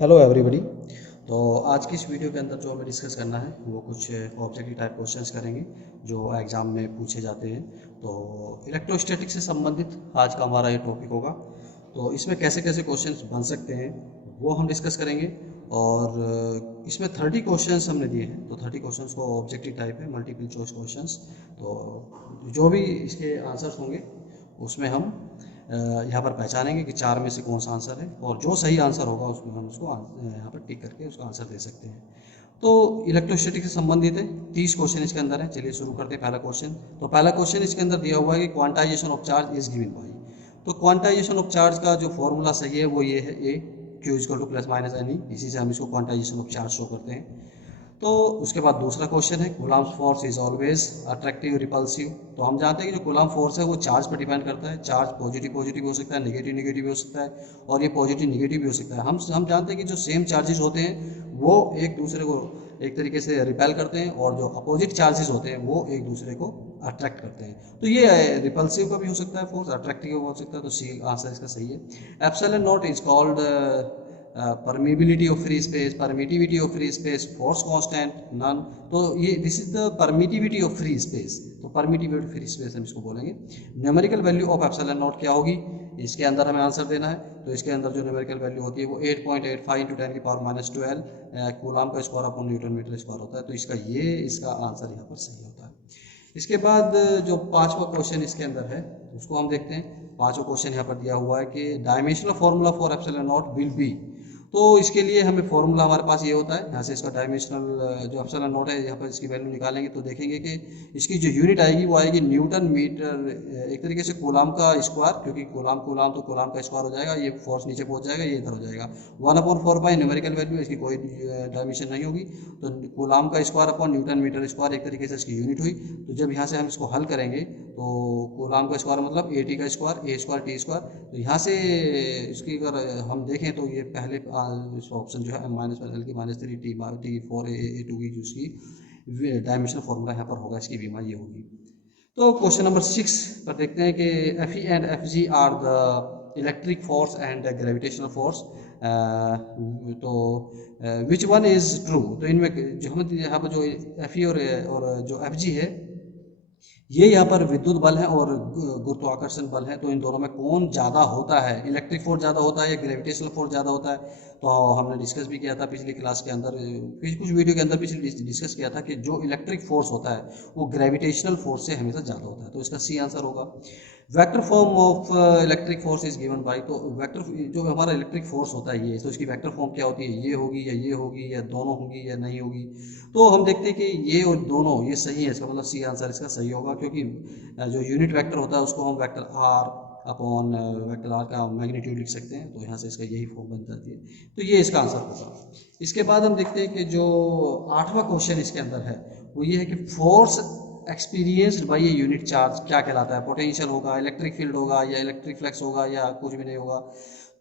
Hello everybody. तो आज की इस वीडियो के अंदर जो हमें डिस्कस करना है वो कुछ ऑब्जेक्टिव टाइप क्वेश्चंस करेंगे जो एग्ज़ाम में पूछे जाते हैं। तो इलेक्ट्रोस्टैटिक से संबंधित आज का हमारा ये टॉपिक होगा। तो इसमें कैसे कैसे क्वेश्चंस बन सकते हैं वो हम डिस्कस करेंगे। और इसमें 30 क्वेश्चंस हमने दिए हैं, तो 30 क्वेश्चंस को ऑब्जेक्टिव टाइप है, मल्टीपल चॉइस क्वेश्चंस। तो जो भी इसके आंसर्स होंगे उसमें हम यहाँ पर पहचानेंगे कि चार में से कौन सा आंसर है, और जो सही आंसर होगा उसमें हम उसको यहाँ पर टिक करके उसका आंसर दे सकते हैं। तो इलेक्ट्रोस्टैटिक से संबंधित है, 30 क्वेश्चन इसके अंदर है। चलिए शुरू करते हैं पहला क्वेश्चन। तो पहला क्वेश्चन इसके अंदर दिया हुआ है कि quantization of charge is given by. तो क्वांटाइजेशन ऑफ चार्ज का जो फॉर्मूला सही है वो ये है, a Q equal to plus minus N E. इसी से हम इसको क्वांटाइजेशन ऑफ चार्ज शो करते हैं। तो उसके बाद दूसरा क्वेश्चन है coulomb force is always attractive repulsive. तो हम जानते हैं कि जो कूलम्ब फोर्स है वो चार्ज पर डिपेंड करता है। चार्ज पॉजिटिव पॉजिटिव भी हो सकता है, नेगेटिव नेगेटिव भी हो सकता है, और ये पॉजिटिव नेगेटिव भी हो सकता है। हम जानते हैं कि जो सेम चार्जेस होते हैं वो एक दूसरे को एक तरीके से रिपेल करते हैं, और जो अपोजिट चार्जेस होते हैं वो एक दूसरे को अट्रैक्ट करते हैं। तो ये रिपल्सिव का भी हो सकता है फोर्स, अट्रैक्टिव हो सकता है। तो सी आंसर इसका सही है। Epsilon not is called permeability of free space, permittivity of free space, force constant, none। तो ये this is the permittivity of free space। तो permittivity of free space हम इसको बोलेंगे। Numerical value of epsilon not क्या होगी, इसके अंदर हमें आंसर देना है। तो इसके अंदर जो न्यूमेरिकल वैल्यू होती है वो 8.85 इंटू 10 की पावर माइनस 12 कूलम्ब का square upon newton metre square होता है। तो इसका आंसर यहाँ पर सही होता है। इसके बाद जो पांचवा क्वेश्चन इसके अंदर है उसको हम देखते हैं। पांचवा क्वेश्चन यहाँ पर दिया हुआ है कि dimensional formula for epsilon not will be. तो इसके लिए हमें फॉर्मूला हमारे पास ये होता है, यहाँ से इसका डायमेंशनल जो एप्सिलॉन नॉट है यहाँ पर इसकी वैल्यू निकालेंगे तो देखेंगे कि इसकी जो यूनिट आएगी वो आएगी न्यूटन मीटर। एक तरीके से कूलम्ब का स्क्वायर, क्योंकि कूलम्ब कूलम्ब तो कूलम्ब का स्क्वायर हो जाएगा, ये फोर्स नीचे पहुंच जाएगा, ये इधर हो जाएगा। 1/4 न्यूमेरिकल वैल्यू, इसकी कोई डायमेंशन नहीं होगी। तो कूलम्ब का square upon newton metre square एक तरीके से इसकी यूनिट हुई। तो जब यहाँ से हम इसको हल करेंगे तो कूलम्ब का स्क्वायर मतलब ए टी का स्क्वायर, ए स्क्वायर टी स्क्वायर। तो यहाँ से इसकी अगर हम देखें तो ये पहले ऑप्शन जो है माइनस वन की -3 T4 A2 की, जो इसकी डायमेंशनल फॉर्मूला यहाँ पर होगा, इसकी बीमा ये होगी। तो क्वेश्चन नंबर 6 पर देखते हैं कि F E and F G are the electric force and gravitational force. तो विच वन इज ट्रू। तो इनमें जो हम यहाँ पर जो एफ ई और जो एफ जी है ये यहाँ पर विद्युत बल है और गुरुत्वाकर्षण बल है। तो इन दोनों में कौन ज़्यादा होता है, इलेक्ट्रिक फोर्स ज़्यादा होता है या ग्रेविटेशनल फोर्स ज़्यादा होता है। तो हमने डिस्कस भी किया था पिछली क्लास के अंदर, कुछ वीडियो के अंदर पिछले डिस्कस किया था कि जो इलेक्ट्रिक फोर्स होता है वो ग्रेविटेशनल फोर्स से हमेशा ज़्यादा होता है। तो इसका सी आंसर होगा। Vector form of electric force is given by. तो वेक्टर जो हमारा इलेक्ट्रिक फोर्स होता है ये, तो इसकी वेक्टर फॉर्म क्या होती है, ये होगी या दोनों होगी या नहीं होगी। तो हम देखते हैं कि ये और दोनों ये सही है, इसका मतलब सी आंसर इसका सही होगा, क्योंकि जो यूनिट वेक्टर होता है उसको हम vector R upon vector R का मैग्नीट्यूड लिख सकते हैं। तो यहाँ से इसका यही फॉर्म बन जाती है। तो ये इसका आंसर होगा। इसके बाद हम देखते हैं कि जो आठवां क्वेश्चन इसके अंदर है वो ये है कि force experienced bye a unit charge क्या कहलाता है। पोटेंशियल होगा, इलेक्ट्रिक फील्ड होगा, या इलेक्ट्रिक फ्लक्स होगा, या कुछ भी नहीं होगा।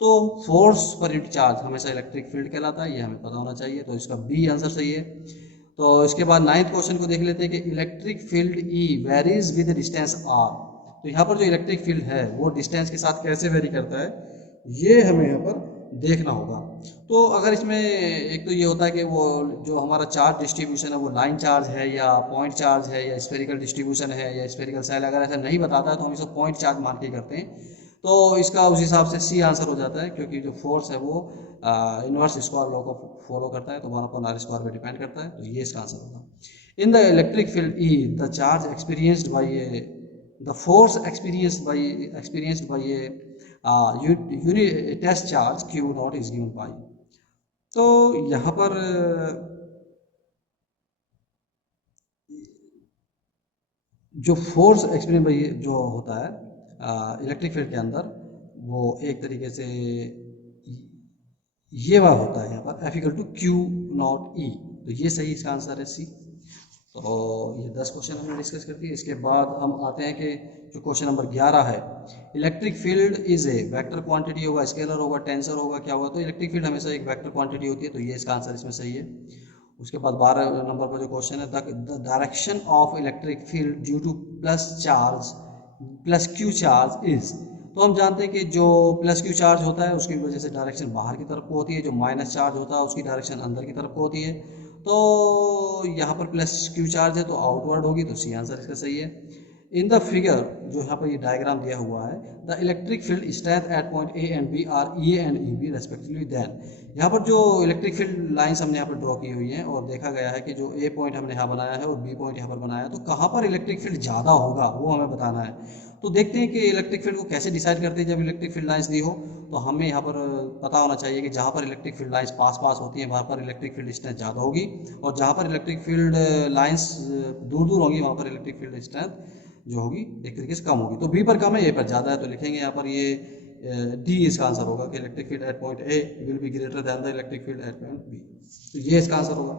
तो फोर्स पर यूनिट चार्ज हमेशा इलेक्ट्रिक फील्ड कहलाता है, ये हमें पता होना चाहिए। तो इसका बी आंसर सही है। तो इसके बाद 9th क्वेश्चन को देख लेते हैं कि electric field E varies with distance R. तो यहाँ पर जो इलेक्ट्रिक फील्ड है वो डिस्टेंस के साथ कैसे वेरी करता है, ये हमें यहाँ पर देखना होगा। तो अगर इसमें एक तो ये होता है कि वो जो हमारा चार्ज डिस्ट्रीब्यूशन है वो लाइन चार्ज है या पॉइंट चार्ज है या स्फेरिकल डिस्ट्रीब्यूशन है या स्फेरिकल सेल, अगर ऐसा नहीं बताता है तो हम इसको पॉइंट चार्ज मान के करते हैं। तो इसका उस हिसाब से सी आंसर हो जाता है, क्योंकि जो फोर्स है वो इनवर्स स्क्वायर लॉ को फॉलो करता है, तो 1/r स्क्वायर पे डिपेंड करता है। तो ये इसका आंसर होगा। In the electric field E the charge experienced by A the force experienced by a unit test charge q naught is given by। तो यहाँ पर जो फोर्स एक्सपीरियंस बाई जो होता है इलेक्ट्रिक फील्ड के अंदर, वो एक तरीके से ये वह होता है यहाँ पर F = Q नॉट E। तो ये सही इसका आंसर है सी। तो ये 10 क्वेश्चन हमने डिस्कस कर दिए। इसके बाद हम आते हैं कि जो क्वेश्चन नंबर 11 है, electric field is a vector quantity होगा, स्केलर होगा, टेंसर होगा, क्या होगा। तो इलेक्ट्रिक फील्ड हमेशा एक वेक्टर क्वांटिटी होती है। तो ये इसका आंसर इसमें सही है। उसके बाद 12 नंबर पर जो क्वेश्चन है, the direction of electric field due two plus Q charge is. तो हम जानते हैं कि जो प्लस क्यू चार्ज होता है उसकी वजह से डायरेक्शन बाहर की तरफ को होती है, जो माइनस चार्ज होता है उसकी डायरेक्शन अंदर की तरफ को होती है। तो यहाँ पर प्लस क्यू चार्ज है तो आउटवर्ड होगी, तो सी आंसर इसका सही है। इन द फिगर, जो यहाँ पर ये डायग्राम दिया हुआ है, the electric field strength at point A and B are E and E B respectively then. यहाँ पर जो इलेक्ट्रिक फील्ड लाइंस हमने यहाँ पर ड्रॉ की हुई हैं और देखा गया है कि जो ए पॉइंट हमने यहाँ बनाया है और बी पॉइंट यहाँ पर बनाया है, तो कहाँ पर इलेक्ट्रिक फील्ड ज़्यादा होगा वो हमें बताना है। तो देखते हैं कि इलेक्ट्रिक फील्ड को कैसे डिसाइड करते हैं। जब इलेक्ट्रिक फील्ड लाइंस दी हो तो हमें यहाँ पर पता होना चाहिए कि जहाँ पर इलेक्ट्रिक फील्ड लाइंस पास पास होती हैं वहाँ पर इलेक्ट्रिक फील्ड स्ट्रेंथ ज़्यादा होगी, और जहाँ पर इलेक्ट्रिक फील्ड लाइंस दूर दूर होंगी वहाँ पर इलेक्ट्रिक फील्ड स्ट्रेंथ जो होगी एक तरीके से कम होगी। तो बी पर कम है, ए पर ज़्यादा है, तो लिखेंगे यहाँ पर ये डी इसका आंसर होगा कि electric field at point A will be greater than the electric field at point B. तो ये इसका आंसर होगा।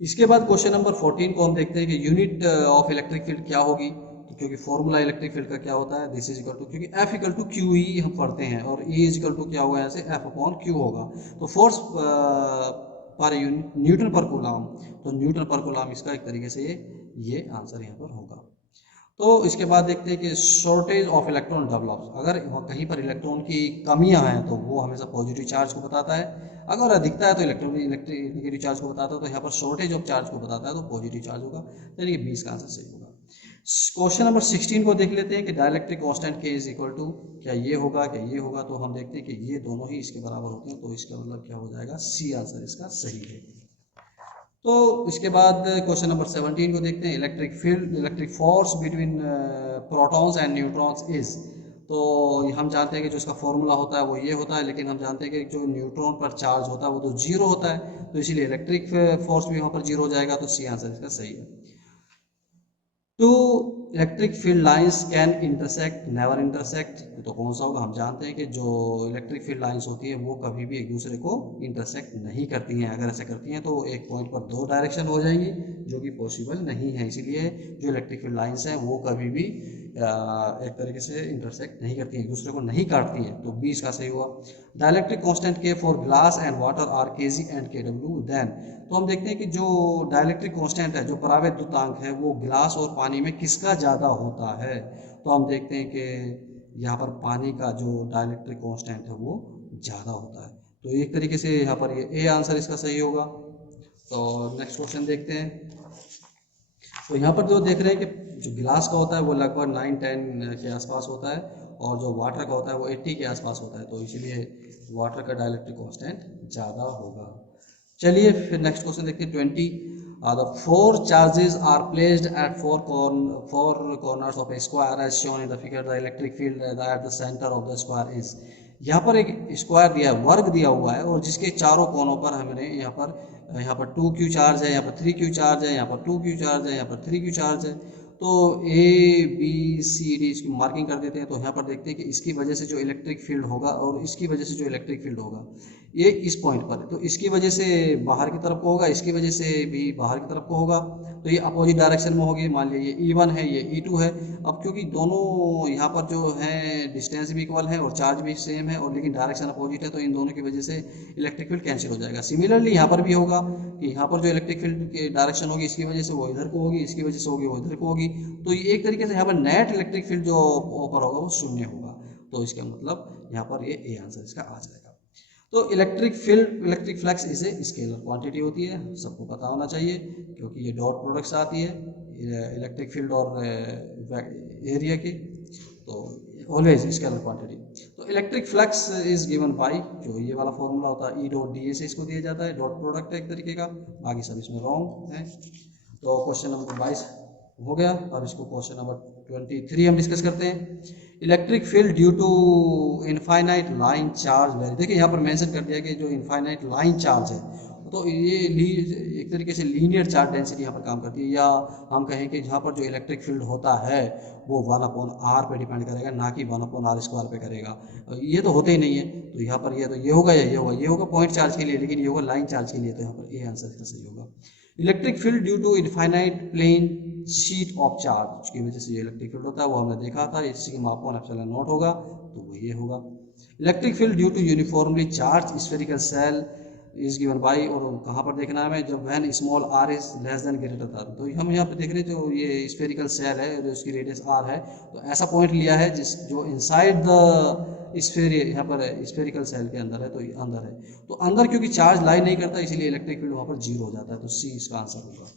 इसके बाद क्वेश्चन नंबर 14 को हम देखते हैं कि यूनिट ऑफ इलेक्ट्रिक फील्ड क्या होगी। तो क्योंकि फॉर्मूला इलेक्ट्रिक फील्ड का क्या होता है, दिस इज इक्वल टू, क्योंकि एफ इक्वल टू क्यू ही हम पढ़ते हैं और ई इज इक्वल टू क्या होगा यहाँ से एफ अपॉन क्यू होगा। तो फोर्स पर यूनिट न्यूटन पर कूलम, तो न्यूटन पर कूलम इसका एक तरीके से ये आंसर यहाँ पर होगा। तो इसके बाद देखते हैं कि शॉर्टेज ऑफ इलेक्ट्रॉन डेवलप्स। अगर कहीं पर इलेक्ट्रॉन की कमियां हैं तो वो हमेशा पॉजिटिव चार्ज को बताता है, अगर अधिकता है तो इलेक्ट्रॉन नेगेटिव चार्ज को बताता है। तो यहाँ पर शॉर्टेज ऑफ चार्ज को बताता है तो पॉजिटिव चार्ज होगा, यानी कि 20 का आंसर सही होगा। क्वेश्चन नंबर 16 को देख लेते हैं कि डाइलेक्ट्रिक कांस्टेंट के इज इक्वल टू, क्या ये होगा क्या ये होगा। तो हम देखते हैं कि ये दोनों ही इसके बराबर होते हैं, तो इसका मतलब क्या हो जाएगा, सी आंसर इसका सही है। तो इसके बाद क्वेश्चन नंबर 17 को देखते हैं, electric field electric force between protons and neutrons is. तो हम जानते हैं कि जो इसका फॉर्मूला होता है वो ये होता है, लेकिन हम जानते हैं कि जो न्यूट्रॉन पर चार्ज होता है वो तो जीरो होता है, तो इसीलिए इलेक्ट्रिक फोर्स भी यहाँ पर जीरो हो जाएगा, तो सी आंसर इसका सही है। Two electric field lines can intersect never intersect, तो कौन सा होगा। हम जानते हैं कि जो इलेक्ट्रिक फील्ड लाइंस होती है वो कभी भी एक दूसरे को इंटरसेक्ट नहीं करती हैं। अगर ऐसा करती हैं तो एक पॉइंट पर दो डायरेक्शन हो जाएंगी, जो कि पॉसिबल नहीं है। इसीलिए जो इलेक्ट्रिक फील्ड लाइंस हैं वो कभी भी एक तरीके से इंटरसेक्ट नहीं करती हैं, एक दूसरे को नहीं काटती हैं, तो 20 का सही हुआ। Dielectric constant K for glass and water are KG and K W then. तो हम देखते हैं कि जो डाइलेक्ट्रिक कांस्टेंट है, जो परावैद्युतांक है, वो गिलास और पानी में किसका ज़्यादा होता है। तो हम देखते हैं कि यहाँ पर पानी का जो डाइलेक्ट्रिक कांस्टेंट है वो ज़्यादा होता है, तो एक तरीके से यहाँ पर ये ए आंसर इसका सही होगा। तो नेक्स्ट क्वेश्चन देखते हैं। तो यहाँ पर जो देख रहे हैं कि जो गिलास का होता है वो लगभग 9-10 के आसपास होता है, और जो वाटर का होता है वो 80 के आसपास होता है, तो इसीलिए वाटर का डाइलेक्ट्रिक कांस्टेंट ज़्यादा होगा। चलिए फिर नेक्स्ट क्वेश्चन देखते हैं 20। The four charges are placed at four corners of a square as shown in the figure. The electric field at the centre of the square is. यहाँ पर एक स्क्वायर दिया है, वर्ग दिया हुआ है, और जिसके चारों कोनों पर हमने यहाँ पर 2q चार्ज है, यहाँ पर 3q चार्ज है, यहाँ पर 2q चार्ज है, यहाँ पर 3q चार्ज है। तो ए बी सी डी इसकी मार्किंग कर देते हैं। तो यहाँ पर देखते हैं कि इसकी वजह से जो इलेक्ट्रिक फील्ड होगा और इसकी वजह से जो इलेक्ट्रिक फील्ड होगा ये इस पॉइंट पर है, तो इसकी वजह से बाहर की तरफ को होगा, इसकी वजह से भी बाहर की तरफ को होगा, तो ये अपोजिट डायरेक्शन में होगी। मान लिया ये E1 है, ये E2 है। अब क्योंकि दोनों यहाँ पर जो है डिस्टेंस भी इक्वल है और चार्ज भी सेम है, और लेकिन डायरेक्शन अपोजिट है, तो इन दोनों की वजह से इलेक्ट्रिक फील्ड कैंसिल हो जाएगा। सिमिलरली यहाँ पर भी होगा कि यहाँ पर जो इलेक्ट्रिक फील्ड की डायरेक्शन होगी इसकी वजह से वो इधर को होगी, इसकी वजह से होगी वो इधर को होगी, तो ये एक तरीके से यहाँ पर नेट इलेक्ट्रिक फील्ड जो ऊपर होगा वो शून्य होगा। तो इसका मतलब यहाँ पर ये ए आंसर इसका आ जाएगा। तो इलेक्ट्रिक फील्ड इलेक्ट्रिक फ्लक्स इसे स्केलर क्वांटिटी होती है, सबको पता होना चाहिए, क्योंकि ये डॉट प्रोडक्ट्स आती है इलेक्ट्रिक फील्ड और एरिया की, तो ऑलवेज स्केलर क्वांटिटी। तो electric flux is given by, जो ये वाला फॉर्मूला होता है, ई डॉट डी ए से इसको दिया जाता है, डॉट प्रोडक्ट है एक तरीके का, बाकी सब इसमें रॉन्ग है। तो क्वेश्चन नंबर 22 हो गया। अब इसको क्वेश्चन नंबर 23 हम डिस्कस करते हैं। Electric field due to infinite line charge very. देखिए यहाँ पर मेंशन कर दिया कि जो इनफाइनाइट लाइन चार्ज है, तो ये एक तरीके से लीनियर चार्ज डेंसिटी यहाँ पर काम करती है, या हम कहें कि जहाँ पर जो इलेक्ट्रिक फील्ड होता है वो 1/r पे डिपेंड करेगा, ना कि 1/r² पे करेगा। ये तो होते ही नहीं है, तो यहाँ पर ये होगा या ये होगा पॉइंट चार्ज के लिए, लेकिन ये होगा लाइन चार्ज के लिए, तो यहाँ पर ए आंसर इसका सही होगा। Electric field due to infinite plane sheet of charge की वजह से जो इलेक्ट्रिक फील्ड होता है वो हमने देखा था, इसकी मापन एप्सिलॉन नॉट होगा, तो वो ये होगा। Electric field due to uniformly charge spherical shell is given by, और कहाँ पर देखना है हमें, जब when small R is less than greater than, तो हम यहाँ पे देख रहे हैं जो ये स्फेरिकल सेल है जो उसकी रेडियस आर है, तो ऐसा पॉइंट लिया है जिस जो इनसाइड द स्फेयर, यहाँ पर स्फेरिकल सेल के अंदर है, तो ये अंदर है, तो अंदर क्योंकि चार्ज लाई नहीं करता इसीलिए इलेक्ट्रिक फील्ड वहाँ पर जीरो हो जाता है, तो सी इसका आंसर होगा।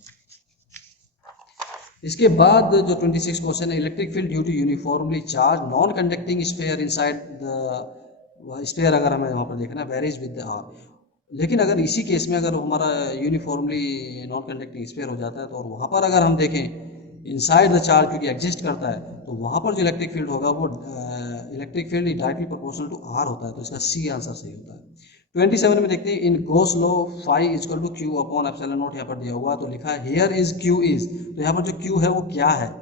इसके बाद जो 26 क्वेश्चन है, electric field due to uniformly charge non conducting sphere inside the sphere, अगर हमें वहाँ पर देखना है वेरीज विद द आर, लेकिन अगर इसी केस में अगर हमारा यूनिफॉर्मली नॉन कंडक्टिंग स्फेयर हो जाता है तो, और वहाँ पर अगर हम देखें इनसाइड द चार्ज क्योंकि एग्जिस्ट करता है, तो वहाँ पर जो इलेक्ट्रिक फील्ड होगा वो electric field directly proportional to R होता है, तो इसका सी आंसर सही होता है। 27 में देखते हैं, in Gauss law phi equal to Q upon epsilon not, यहाँ पर दिया हुआ तो लिखा है हियर इज क्यू इज, तो यहाँ पर जो क्यू है वो क्या है,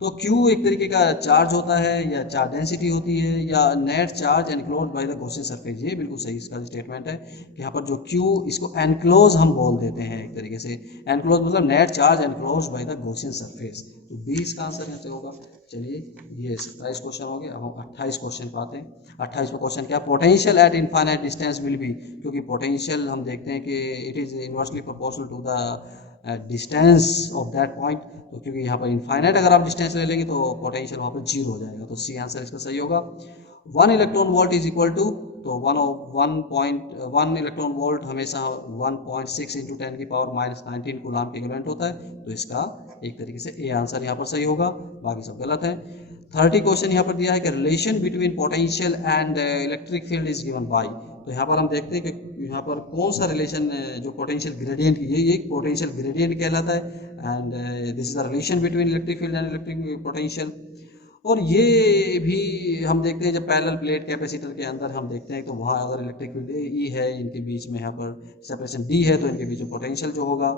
तो Q एक तरीके का चार्ज होता है या चार्ज डेंसिटी होती है या net charge enclose by the Gaussian surface, ये बिल्कुल सही इसका स्टेटमेंट है कि यहाँ पर जो Q इसको एनक्लोज हम बोल देते हैं एक तरीके से, एनक्लोज मतलब net charge enclose by the Gaussian surface, तो बी इसका आंसर यहाँ से होगा। चलिए ये 27 क्वेश्चन हो गया, अब हम 28 क्वेश्चन पाते हैं। 28वां क्वेश्चन क्या, potential at infinite distance will be, क्योंकि पोटेंशियल हम देखते हैं कि it is inversely proportional to the distance of that point, तो क्योंकि यहाँ पर इनफाइनाइट अगर आप डिस्टेंस ले लेंगे तो पोटेंशियल वहाँ पर जीरो हो जाएगा, तो सी आंसर इसका सही होगा। 1 electron volt is equal to, तो 1 इलेक्ट्रॉन वोल्ट हमेशा 1.6 इंटू 10 की पावर -19 कूलाम के इक्विवेलेंट होता है, तो इसका एक तरीके से ए आंसर यहाँ पर सही होगा, बाकी सब गलत है। 30 क्वेश्चन यहाँ पर दिया है कि relation between potential and electric field is given by, तो यहाँ पर हम देखते हैं कि यहाँ पर कौन सा रिलेशन जो पोटेंशियल ग्रेडियंट, ये पोटेंशियल ग्रेडियंट कहलाता है, and this is the relation between electric field and electric potential. और ये भी हम देखते हैं जब पैरेलल प्लेट कैपेसिटर के अंदर हम देखते हैं तो वहाँ अगर इलेक्ट्रिक फील्ड ई है, इनके बीच में यहाँ पर सेपरेशन डी है, तो इनके बीच में पोटेंशियल जो होगा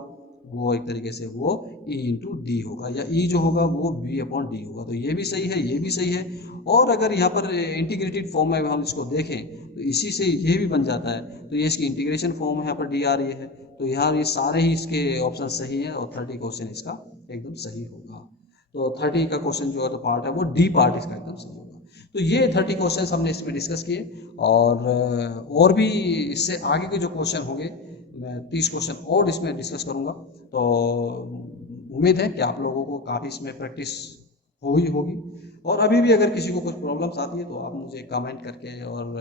वो एक तरीके से वो E इंटू डी होगा, या E जो होगा वो B अपॉन डी होगा, तो ये भी सही है, ये भी सही है। और अगर यहाँ पर इंटीग्रेटेड फॉर्म में हम इसको देखें तो इसी से ये भी बन जाता है, तो ये इसकी इंटीग्रेशन फॉर्म है, यहाँ पर डी आ रही है, तो यहाँ ये सारे ही इसके ऑप्शन सही है, और 30 क्वेश्चन इसका एकदम सही होगा। तो 30 का क्वेश्चन जो है तो पार्ट है वो डी पार्ट इसका एकदम सही होगा। तो ये 30 क्वेश्चन हमने इसमें डिस्कस किए, और भी इससे आगे के जो क्वेश्चन होंगे मैं 30 क्वेश्चन और इसमें डिस्कस करूंगा, तो उम्मीद है कि आप लोगों को काफ़ी इसमें प्रैक्टिस हुई होगी। और अभी भी अगर किसी को कुछ प्रॉब्लम्स आती है तो आप मुझे कमेंट करके और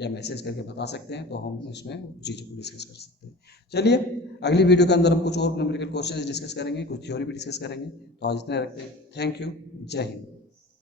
या मैसेज करके बता सकते हैं, तो हम इसमें चीज़ों को डिस्कस कर सकते हैं। चलिए अगली वीडियो के अंदर हम कुछ और न्यूमेरिकल क्वेश्चन डिस्कस करेंगे, कुछ थ्योरी भी डिस्कस करेंगे। तो आज इतने रखते हैं, थैंक यू, जय हिंद।